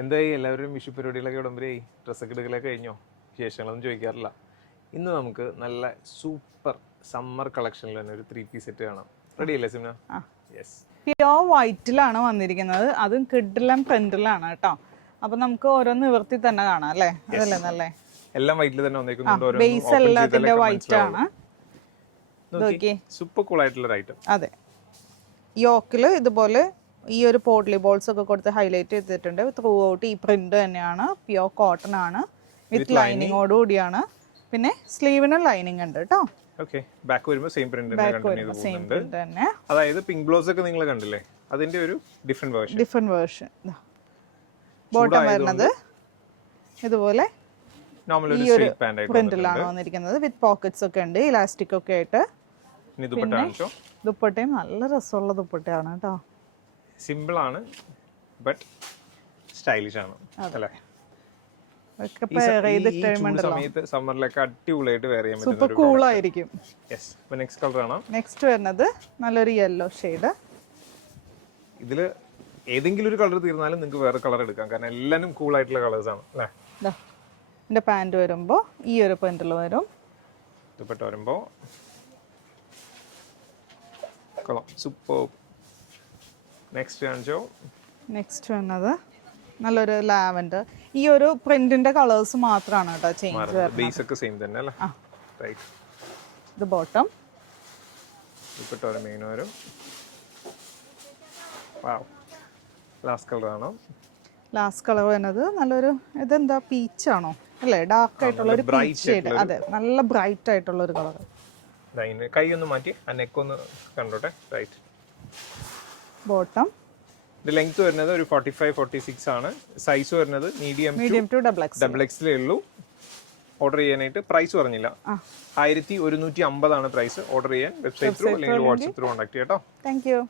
എന്തായി എല്ലാവരും വിഷു പരിപാടികളൊക്കെ ഉടമ്പരായി ഡ്രസ്സൊക്കെ എടുക്കലൊക്കെ കഴിഞ്ഞോ? വിശേഷങ്ങളൊന്നും ചോദിക്കാറില്ല. ഇന്ന് നമുക്ക് നല്ല സൂപ്പർ സമ്മർ കളക്ഷനിൽ തന്നെ ഒരു 3 പീസ് സെറ്റ് കാണാം. റെഡി അല്ലേ സിംന? യെസ്. പ്യോർ വൈറ്റിലാണ് വന്നിരിക്കുന്നത്, അതും കിഡിലും പ്രിന്റിലാണ് കേട്ടോ. അപ്പൊ നമുക്ക് ഓരോ നിവർത്തി തന്നെ കാണാം അല്ലേ? അതല്ലേ നല്ലേ? എല്ലാം വൈറ്റിൽ തന്നെ വന്നേക്കുന്നുണ്ട്. ബേസ് എല്ലാത്തിന്റെ വൈറ്റ് ആണ്. സൂപ്പർ കൂൾ ആയിട്ടുള്ള ഐറ്റം. അതെ, യോക്കില് ഇതുപോലെ ഈ ഒരു പോട്ട്ലി ബോൾസ് ഒക്കെ കൊടുത്ത് ഹൈലൈറ്റ് ചെയ്തിട്ടുണ്ട്. ത്രൂ ഔട്ട് ഈ പ്രിന്റ് തന്നെയാണ്, പ്യോർ കോട്ടൺ ആണ്, വിത്ത് ലൈനിങ്ങോട് കൂടിയാണ്. പിന്നെ സ്ലീവിന് ലൈനിങ് ഉണ്ട് കേട്ടോ. ഓക്കേ, ബാക്ക് വരുമ്പോൾ സെയിം പ്രിന്റ് തന്നെ. അതായത് പിങ്ക് ബ്ലൗസ് ഒക്കെ നിങ്ങൾ കണ്ടില്ലേ, അതിന്റെ ഒരു ഡിഫറെന്റ് വേർഷൻ. ബോട്ടം വരുന്നത് ഇതുപോലെ ഈ ഒരു പ്രിന്റിലാണ് വന്നിരിക്കുന്നത്. വിത്ത് പോക്കറ്റ്സ് ഒക്കെ ഉണ്ട്, ഇലാസ്റ്റിക് ഒക്കെ ആയിട്ട്. ദുപ്പട്ടയും നല്ല രസമുള്ള ദുപ്പട്ടയാണ് കേട്ടോ. സിമ്പിൾ ആണ് ബട്ട് സ്റ്റൈലിഷ് ആണ് അല്ലേ? സമ്മറിലൊക്കെ അടിപൊളിയായിട്ട് വെയർ ചെയ്യാൻ സൂപ്പർ കൂൾ ആയിരിക്കും. നെക്സ്റ്റ് കളർ ആണ്. നെക്സ്റ്റ് വരുന്നത് നല്ലൊരു യെല്ലോ ഷെയ്ഡ്. ഇതില് ഏതെങ്കിലും ഒരു കളർ തീർന്നാലും നിങ്ങൾക്ക് വേറെ കളർ എടുക്കാം, കാരണം എല്ലാനും കൂൾ ആയിട്ടുള്ള കളേഴ്സ് ആണ് അല്ലേ? ഇതിന്റെ പാന്റ് വരുമ്പോ ഈ ഒരു പ്രിന്റിൽ വരും. ദുപ്പട്ട വരുമ്പോ സൂപ്പർ. നെക്സ്റ്റ് വരുന്നത് നല്ലൊരു ലാവൻഡർ. ഈ ഒരു പ്രിന്റിന്റെ കളേഴ്സ് മാത്രമാണ് കേട്ടോ ചേഞ്ച് വരുന്നത്. ബേസ് ഒക്കെ സെയിം തന്നെ അല്ലേ? റൈറ്റ്. ഇത് ബോട്ടം. ദുപ്പട്ട ഒരു മെയിൻ വരും. വാവ്, ലാസ്റ്റ് കളർ ആണോ? ലാസ്റ്റ് കളർ വരുന്നത് നല്ലൊരു, ഇതെന്താ പീച്ച് ആണോ അല്ലേ? ഡാർക്ക് ആയിട്ടുള്ള ഒരു പീച്ച് ഷെയ്ഡ്. അതെ, നല്ല ബ്രൈറ്റ് ആയിട്ടുള്ള ഒരു കളർ. കൈ ഒന്ന് മാറ്റി ആ നെക്ക് ഒന്ന് കണ്ടോട്ടെ. റൈറ്റ്. ബോട്ടം. ലെങ്ത് വരുന്നത് ഒരു 45-46 ആണ്. സൈസ് വരുന്നത് മീഡിയം ടു ഡബിൾ എക്സിലേ ഉള്ളൂ. ഓർഡർ ചെയ്യാനായിട്ട് പ്രൈസ് പറഞ്ഞില്ല, 1150 ആണ് പ്രൈസ്. ഓർഡർ ചെയ്യാൻ വെബ്സൈറ്റ് ത്രൂ അല്ലെങ്കിൽ വാട്സ്ആപ്പ് ത്രൂ കോൺടാക്ട് ചെയ്യാം കേട്ടോ. Thank you.